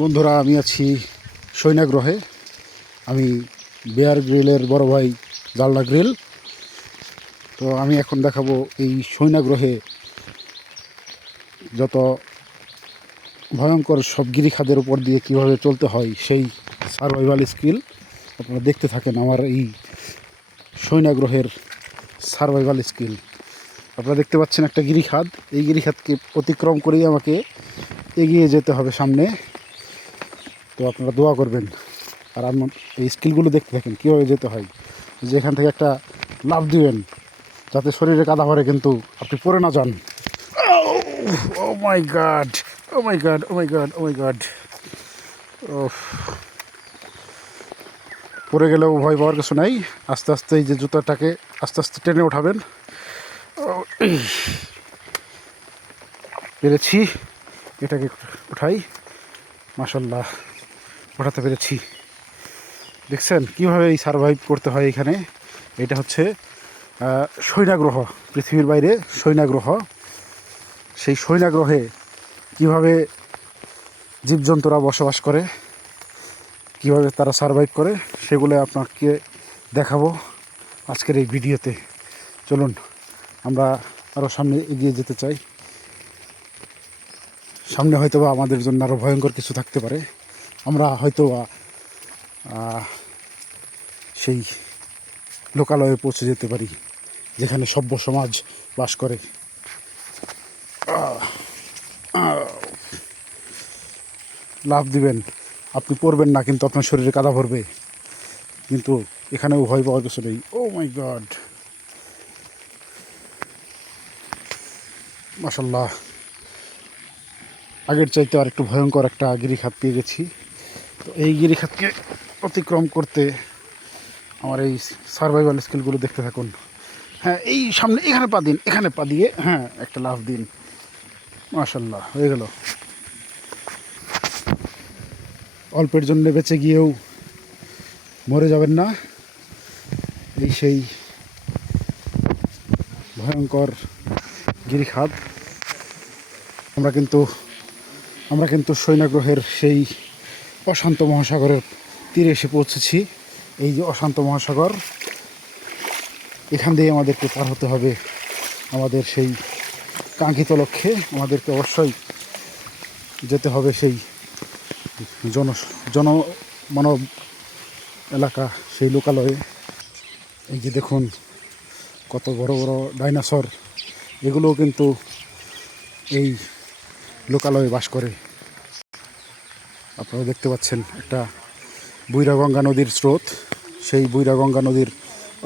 বন্ধুরা, আমি আছি সৈনা গ্রহে। আমি বেয়ার গ্রিলের বড় ভাই জালনা গ্রিল। তো আমি এখন দেখাবো এই সৈনা গ্রহে যত ভয়ঙ্কর সব গিরিখাদের উপর দিয়ে কীভাবে চলতে হয় সেই সার্ভাইভাল স্কিল আপনারা দেখতে থাকেন। আমার এই সৈনা গ্রহের সার্ভাইভাল স্কিল আপনারা দেখতে পাচ্ছেন। একটা গিরিখাদ, এই গিরিখাদকে অতিক্রম করেই আমাকে এগিয়ে যেতে হবে সামনে। তো আপনারা দোয়া করবেন আর আমার এই স্কিলগুলো দেখতে থাকেন কীভাবে যেতে হয়। যে এখান থেকে একটা লাফ দিবেন যাতে শরীরে কাদা ভরে কিন্তু আপনি পড়ে না যান। ও মাই গড, ও মাই গড, ও মাই গড, ও মাই গড। ও, পড়ে গেলেও ভয় পাওয়ার কিছু নাই। আস্তে আস্তে এই যে জুতাটাকে আস্তে আস্তে টেনে ওঠাবেন। পেরেছি, এটাকে উঠাই। মাশাল্লাহ, ওঠাতে পেরেছি। দেখছেন কীভাবে এই সারভাইভ করতে হয় এখানে। এটা হচ্ছে সৈনা গ্রহ, পৃথিবীর বাইরে সৈনা গ্রহ। সেই সৈনা গ্রহে কীভাবে জীবজন্তুরা বসবাস করে, কীভাবে তারা সারভাইভ করে, সেগুলো আপনাকে দেখাবো আজকের এই ভিডিওতে। চলুন আমরা আরও সামনে এগিয়ে যেতে চাই। সামনে হয়তো বা আমাদের জন্য আরও ভয়ঙ্কর কিছু থাকতে পারে। আমরা হয়তো সেই লোকালয়ে পৌঁছে যেতে পারি যেখানে সভ্য সমাজ বাস করে। লাফ দিবেন, আপনি পড়বেন না কিন্তু আপনার শরীরে কাদা ভরবে, কিন্তু এখানেও ভয় পাওয়ার কিছু নেই। ও মাই গড, মাশাল্লাহ, আগের চাইতে আর একটু ভয়ঙ্কর একটা গিরিখাত পেয়ে গেছি। তো এই গিরিখাতকে অতিক্রম করতে আমার এই সার্ভাইভাল স্কিলগুলো দেখতে থাকুন। হ্যাঁ, এই সামনে এখানে পা দিন, এখানে পা দিয়ে হ্যাঁ একটা লাফ দিন। মাশাল্লাহ, হয়ে গেল। অল্পের জন্য বেঁচে গিয়েও মরে যাবেন না। এই সেই ভয়ঙ্কর গিরিখাত। আমরা কিন্তু সৈনা গ্রহের সেই অশান্ত মহাসাগরের তীরে এসে পৌঁছেছি। এই যে অশান্ত মহাসাগর, এখান দিয়ে আমাদেরকে পার হতে হবে আমাদের সেই কাঙ্ক্ষিত লক্ষ্যে। আমাদেরকে অবশ্যই যেতে হবে সেই মানব এলাকা, সেই লোকালয়ে। এই যে দেখুন কত বড় বড় ডাইনোসর, এগুলোও কিন্তু এই লোকালয়ে বাস করে। আপনারা দেখতে পাচ্ছেন একটা বুইরাগঙ্গা নদীর স্রোত। সেই বুইরাগঙ্গা নদীর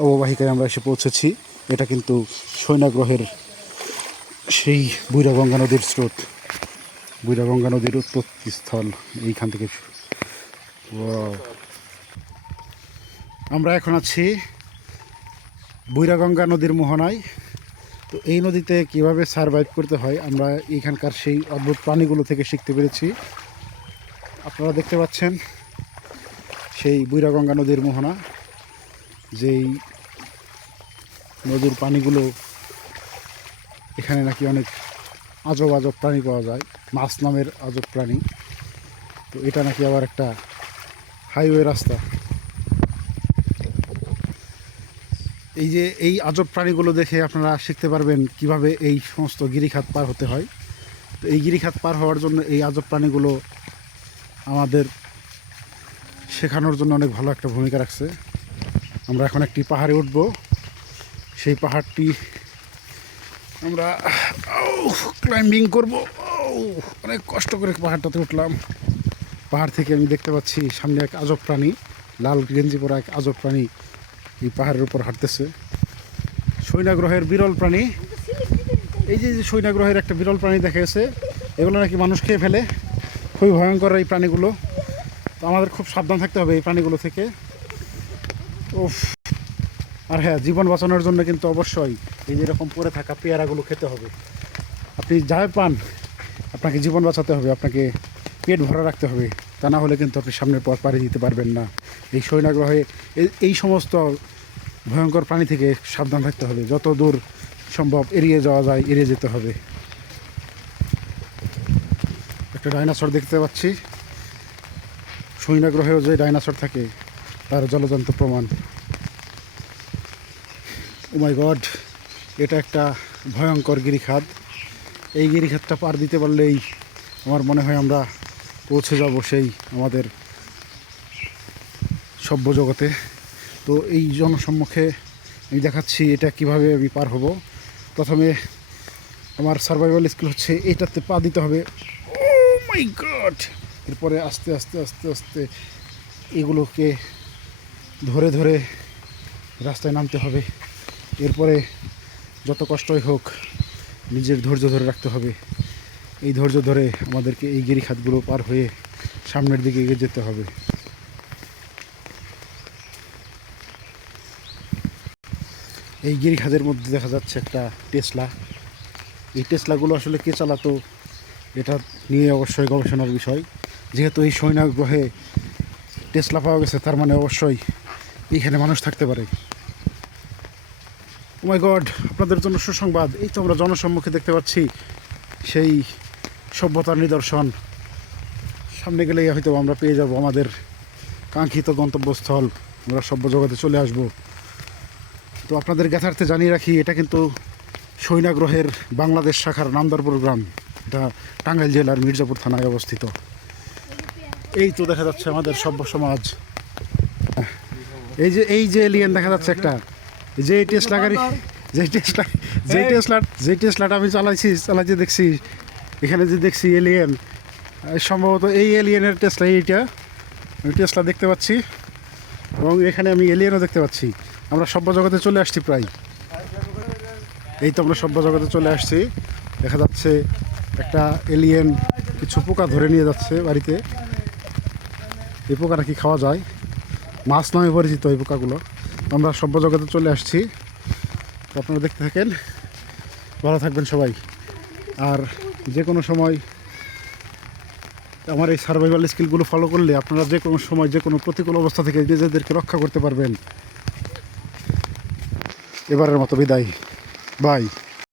অববাহিকায় আমরা এসে পৌঁছেছি। এটা কিন্তু সৈনা গ্রহের সেই বুইরাগঙ্গা নদীর স্রোত, বুইরাগঙ্গা নদীর উৎপত্তি স্থল এইখান থেকে। আমরা এখন আছি বুইরাগঙ্গা নদীর মোহনায়। তো এই নদীতে কিভাবে সারভাইভ করতে হয় আমরা এখানকার সেই অদ্ভুত প্রাণীগুলো থেকে শিখতে পেরেছি। আপনারা দেখতে পাচ্ছেন সেই বুইরাগঙ্গা নদীর মোহনা, যেই নদীর পানিগুলো, এখানে নাকি অনেক আজব আজব প্রাণী পাওয়া যায়, মাছ নামের আজব প্রাণী। তো এটা নাকি আবার একটা হাইওয়ে রাস্তা। এই যে এই আজব প্রাণীগুলো দেখে আপনারা শিখতে পারবেন কিভাবে এই সমস্ত গিরিখাত পার হতে হয়। তো এই গিরিখাত পার হওয়ার জন্য এই আজব প্রাণীগুলো আমাদের শেখানোর জন্য অনেক ভালো একটা ভূমিকা রাখছে। আমরা এখন একটি পাহাড়ে উঠব। সেই পাহাড়টি আমরা ক্লাইম্বিং করব। অনেক কষ্ট করে পাহাড়টাতে উঠলাম। পাহাড় থেকে আমি দেখতে পাচ্ছি সামনে এক আজব প্রাণী, লাল গেঞ্জি পরা এক আজব প্রাণী এই পাহাড়ের উপর হাঁটতেছে। সৈনা গ্রহের বিরল প্রাণী। এই যে সৈনা গ্রহের একটা বিরল প্রাণী দেখা গেছে, এগুলো নাকি মানুষ খেয়ে ফেলে। খুবই ভয়ঙ্কর এই প্রাণীগুলো। তো আমাদের খুব সাবধান থাকতে হবে এই প্রাণীগুলো থেকে। আর হ্যাঁ, জীবন বাঁচানোর জন্য কিন্তু অবশ্যই এই যেরকম পড়ে থাকা পেয়ারাগুলো খেতে হবে। আপনি যাই পান, আপনাকে জীবন বাঁচাতে হবে, আপনাকে পেট ভরা রাখতে হবে। তা না হলে কিন্তু আপনি সামনের পথ পাড়ি দিতে পারবেন না। এই সৈনা গ্রহে এই সমস্ত ভয়ঙ্কর প্রাণী থেকে সাবধান থাকতে হবে। যত দূর সম্ভব এড়িয়ে যাওয়া যায় এড়িয়ে যেতে হবে। একটা ডাইনোসর দেখতে পাচ্ছি, শূন্য গ্রহেও যে ডাইনোসর থাকে তার জলজন্ত প্রমাণ। ও মাই গড, এটা একটা ভয়ঙ্কর গিরিখাত। এই গিরিখাতটা পার দিতে পারলেই আমার মনে হয় আমরা পৌঁছে যাব সেই আমাদের সভ্য জগতে। তো এই জনসম্মুখে আমি দেখাচ্ছি এটা কিভাবে আমি পার হব। প্রথমে আমার সার্ভাইভাল স্কিল হচ্ছে এটাতে পা দিতে হবে। ও মাই গড! এরপরে আস্তে আস্তে আস্তে আস্তে এগুলোকে ধরে ধরে রাস্তায় নামতে হবে। এরপরে যত কষ্টই হোক নিজের ধৈর্য ধরে রাখতে হবে। এই ধৈর্য ধরে আমাদেরকে এই গিরিখাতগুলো পার হয়ে সামনের দিকে এগিয়ে যেতে হবে। এই গিরিখাতের মধ্যে দেখা যাচ্ছে একটা টেসলা। এই টেসলাগুলো আসলে কে চালাতো এটা নিয়ে অবশ্যই গবেষণার বিষয়। যেহেতু এই শূন্য গ্রহে টেসলা পাওয়া গেছে, তার মানে অবশ্যই এইখানে মানুষ থাকতে পারে। ও মাই গড, আপনাদের জন্য সুসংবাদ, এই তো আমরা জনসম্মুখে দেখতে পাচ্ছি সেই সভ্যতার নিদর্শন। সামনে গেলেই হয়তো আমরা পেয়ে যাব আমাদের কাঙ্ক্ষিত গন্তব্যস্থল, আমরা সভ্য জগতে চলে আসব। তো আপনাদের জ্ঞাতার্থে জানিয়ে রাখি, এটা কিন্তু শূন্য গ্রহের বাংলাদেশ শাখার নামদারপুর গ্রাম। এটা টাঙ্গাইল জেলার মির্জাপুর থানায় অবস্থিত। এই তো দেখা যাচ্ছে আমাদের সভ্য সমাজ। এই যে এলিয়েন দেখা যাচ্ছে একটা, যে টেসলা গাড়ি, যে টেসলাটা আমি চালাইতে দেখছি, এখানে যে দেখছি এলিয়েন, সম্ভবত এই এলিয়েনের টেসলা। এইটা আমি টেসলা দেখতে পাচ্ছি এবং এখানে আমি এলিয়েনও দেখতে পাচ্ছি। আমরা সভ্য জগতে চলে আসছি প্রায়। এই তো আমরা সভ্য জগতে চলে আসছি। দেখা যাচ্ছে একটা এলিয়েন কিছু পোকা ধরে নিয়ে যাচ্ছে বাড়িতে। এই পোকাটা কি খাওয়া যায়? মাছ নামে পরিচিত এই পোকাগুলো। আমরা সভ্য জগতে চলে আসছি। তো আপনারা দেখতে থাকেন, ভালো থাকবেন সবাই। আর যে কোনো সময় আমার এই সার্ভাইভাল স্কিলগুলো ফলো করলে আপনারা যে কোনো সময় যে কোনো প্রতিকূল অবস্থা থেকে নিজেদেরকে রক্ষা করতে পারবেন। এবারের মতো বিদায়, বাই।